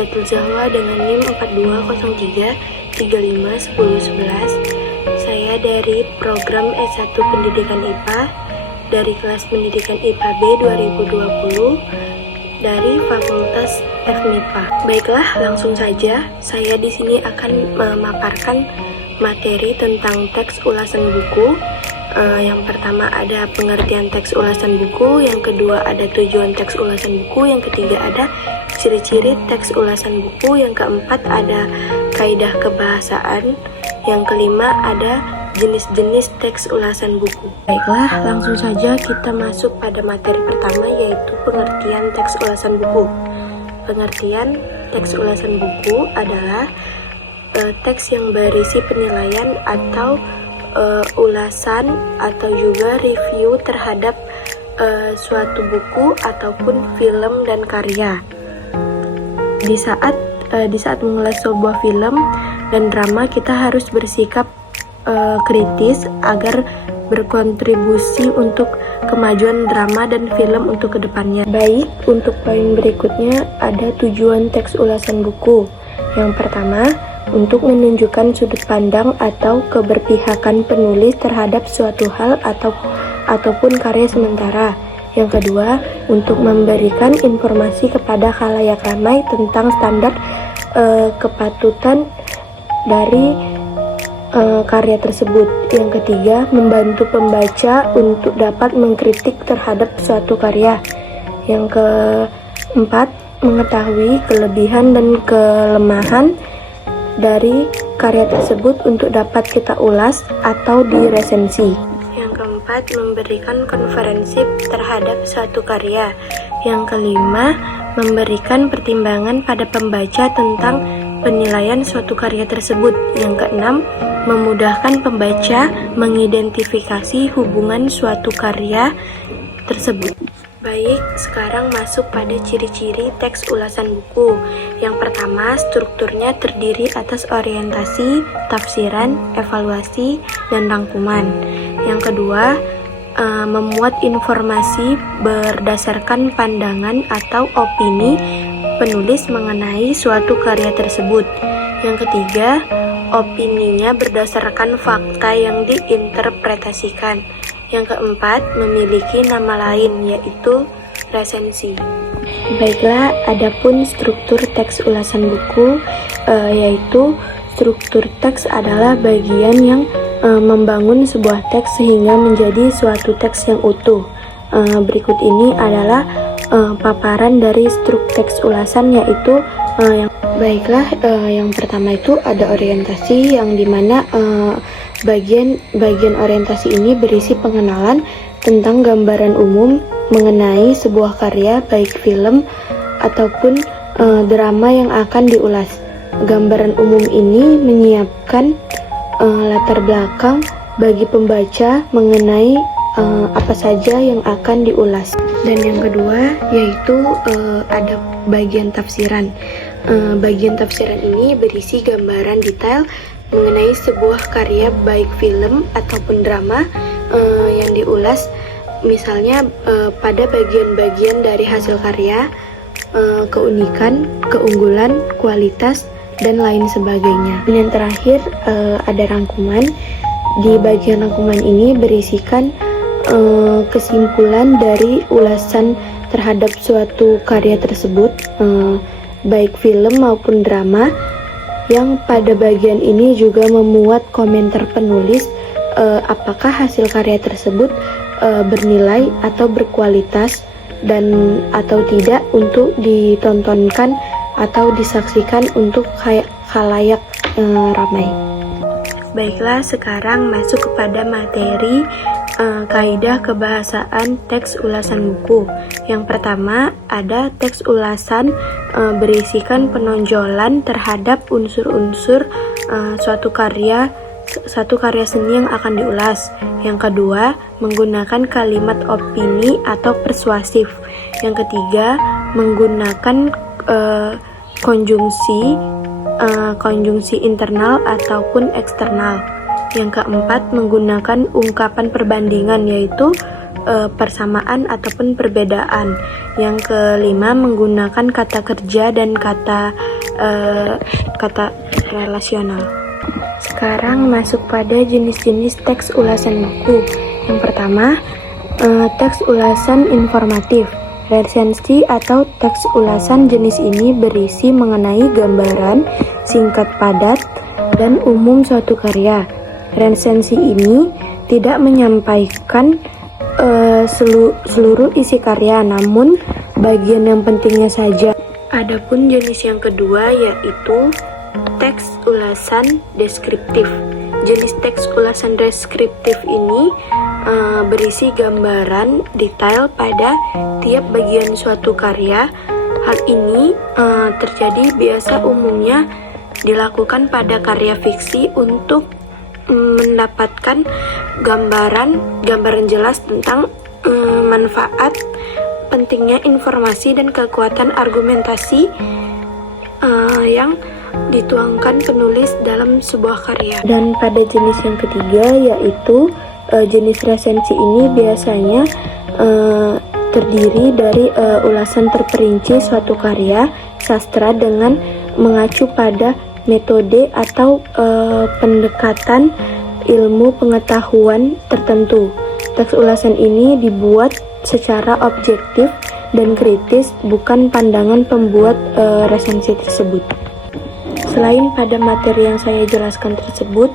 Fitriatul Zahwa dengan NIM 4203351011. Saya dari program S1 Pendidikan IPA dari kelas Pendidikan IPA B 2020 dari Fakultas FMIPA. Baiklah, langsung saja saya di sini akan memaparkan materi tentang teks ulasan buku. Yang pertama ada pengertian teks ulasan buku, yang kedua ada tujuan teks ulasan buku, yang ketiga ada ciri-ciri teks ulasan buku, yang keempat ada kaidah kebahasaan, yang kelima ada jenis-jenis teks ulasan buku. Baiklah, langsung saja kita masuk pada materi pertama, yaitu pengertian teks ulasan buku. Pengertian teks ulasan buku adalah teks yang berisi penilaian atau ulasan atau juga review terhadap suatu buku ataupun film dan karya. Di saat mengulas sebuah film dan drama, kita harus bersikap kritis agar berkontribusi untuk kemajuan drama dan film untuk kedepannya. Baik, untuk poin berikutnya ada tujuan teks ulasan buku. Yang pertama, untuk menunjukkan sudut pandang atau keberpihakan penulis terhadap suatu hal ataupun karya sementara. Yang kedua, untuk memberikan informasi kepada khalayak ramai tentang standar kepatutan dari karya tersebut. Yang ketiga, membantu pembaca untuk dapat mengkritik terhadap suatu karya. Yang keempat, mengetahui kelebihan dan kelemahan dari karya tersebut untuk dapat kita ulas atau diresensi. Yang keempat, memberikan konferensi terhadap suatu karya. Yang kelima, memberikan pertimbangan pada pembaca tentang penilaian suatu karya tersebut. Yang keenam, memudahkan pembaca mengidentifikasi hubungan suatu karya tersebut. Baik, sekarang masuk pada ciri-ciri teks ulasan buku. Yang pertama, strukturnya terdiri atas orientasi, tafsiran, evaluasi, dan rangkuman. Yang kedua, memuat informasi berdasarkan pandangan atau opini penulis mengenai suatu karya tersebut. Yang ketiga, opininya berdasarkan fakta yang diinterpretasikan. Yang keempat, memiliki nama lain, yaitu resensi. Baiklah, adapun struktur teks ulasan buku, yaitu struktur teks adalah bagian yang membangun sebuah teks sehingga menjadi suatu teks yang utuh. Berikut ini adalah paparan dari struktur teks ulasan, yaitu yang pertama itu ada orientasi, yang dimana bagian orientasi ini berisi pengenalan tentang gambaran umum mengenai sebuah karya, baik film ataupun drama yang akan diulas. Gambaran umum ini menyiapkan latar belakang bagi pembaca mengenai apa saja yang akan diulas. Dan yang kedua yaitu ada bagian tafsiran. Bagian tafsiran ini berisi gambaran detail mengenai sebuah karya, baik film ataupun drama yang diulas. Misalnya pada bagian-bagian dari hasil karya, keunikan, keunggulan, kualitas, dan lain sebagainya. Dan yang terakhir ada rangkuman. Di bagian rangkuman ini berisikan kesimpulan dari ulasan terhadap suatu karya tersebut, baik film maupun drama, yang pada bagian ini juga memuat komentar penulis apakah hasil karya tersebut bernilai atau berkualitas dan atau tidak untuk ditontonkan atau disaksikan untuk khalayak ramai. Baiklah, sekarang masuk kepada materi kaidah kebahasaan teks ulasan buku. Yang pertama ada teks ulasan berisikan penonjolan terhadap unsur-unsur suatu karya seni yang akan diulas. Yang kedua, menggunakan kalimat opini atau persuasif. Yang ketiga, menggunakan konjungsi internal ataupun eksternal. Yang keempat, menggunakan ungkapan perbandingan, yaitu persamaan ataupun perbedaan. Yang kelima, menggunakan kata kerja dan kata relasional. Sekarang masuk pada jenis-jenis teks ulasan buku. Yang pertama, teks ulasan informatif. Resensi atau teks ulasan jenis ini berisi mengenai gambaran, singkat padat, dan umum suatu karya. Resensi ini tidak menyampaikan seluruh isi karya, namun bagian yang pentingnya saja. Adapun jenis yang kedua yaitu teks ulasan deskriptif. Jenis teks ulasan deskriptif ini berisi gambaran detail pada tiap bagian suatu karya. Hal ini terjadi biasa umumnya dilakukan pada karya fiksi untuk mendapatkan gambaran jelas tentang manfaat, pentingnya informasi dan kekuatan argumentasi yang dituangkan penulis dalam sebuah karya. Dan pada jenis yang ketiga yaitu jenis resensi ini biasanya terdiri dari ulasan terperinci suatu karya sastra dengan mengacu pada metode atau pendekatan ilmu pengetahuan tertentu. Teks ulasan ini dibuat secara objektif dan kritis, bukan pandangan pembuat resensi tersebut. Selain pada materi yang saya jelaskan tersebut,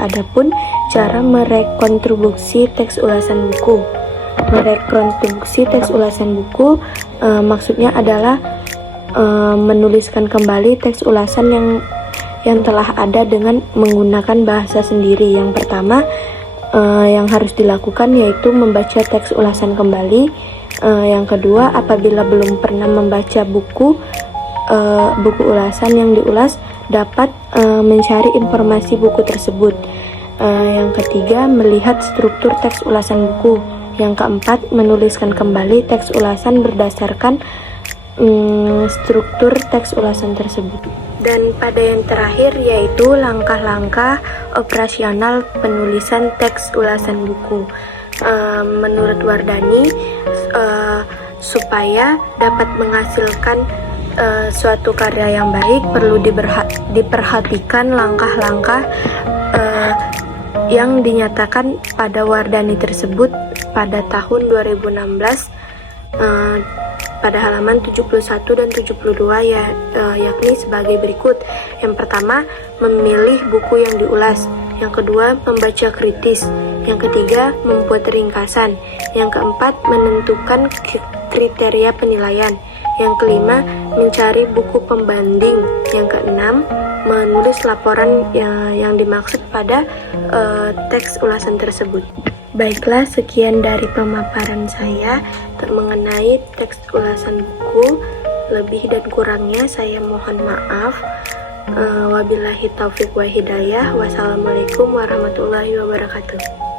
adapun cara merekonstruksi teks ulasan buku. Merekonstruksi teks ulasan buku maksudnya adalah menuliskan kembali teks ulasan yang telah ada dengan menggunakan bahasa sendiri. Yang pertama yang harus dilakukan yaitu membaca teks ulasan kembali. Yang kedua, apabila belum pernah membaca buku ulasan yang diulas, dapat mencari informasi buku tersebut. Yang ketiga, melihat struktur teks ulasan buku. Yang keempat, menuliskan kembali teks ulasan berdasarkan struktur teks ulasan tersebut. Dan pada yang terakhir yaitu langkah-langkah operasional penulisan teks ulasan buku. Menurut Wardani, supaya dapat menghasilkan suatu karya yang baik, perlu diperhatikan langkah-langkah yang dinyatakan pada Wardani tersebut pada tahun 2016 pada halaman 71 dan 72 yakni sebagai berikut. Yang pertama, memilih buku yang diulas. Yang kedua, membaca kritis. Yang ketiga, membuat ringkasan. Yang keempat, menentukan kriteria penilaian. Yang kelima, mencari buku pembanding. Yang keenam, menulis laporan yang dimaksud pada teks ulasan tersebut. Baiklah, sekian dari pemaparan saya mengenai teks ulasan buku. Lebih dan kurangnya saya mohon maaf. Wabillahi taufik wa hidayah. Wassalamualaikum warahmatullahi wabarakatuh.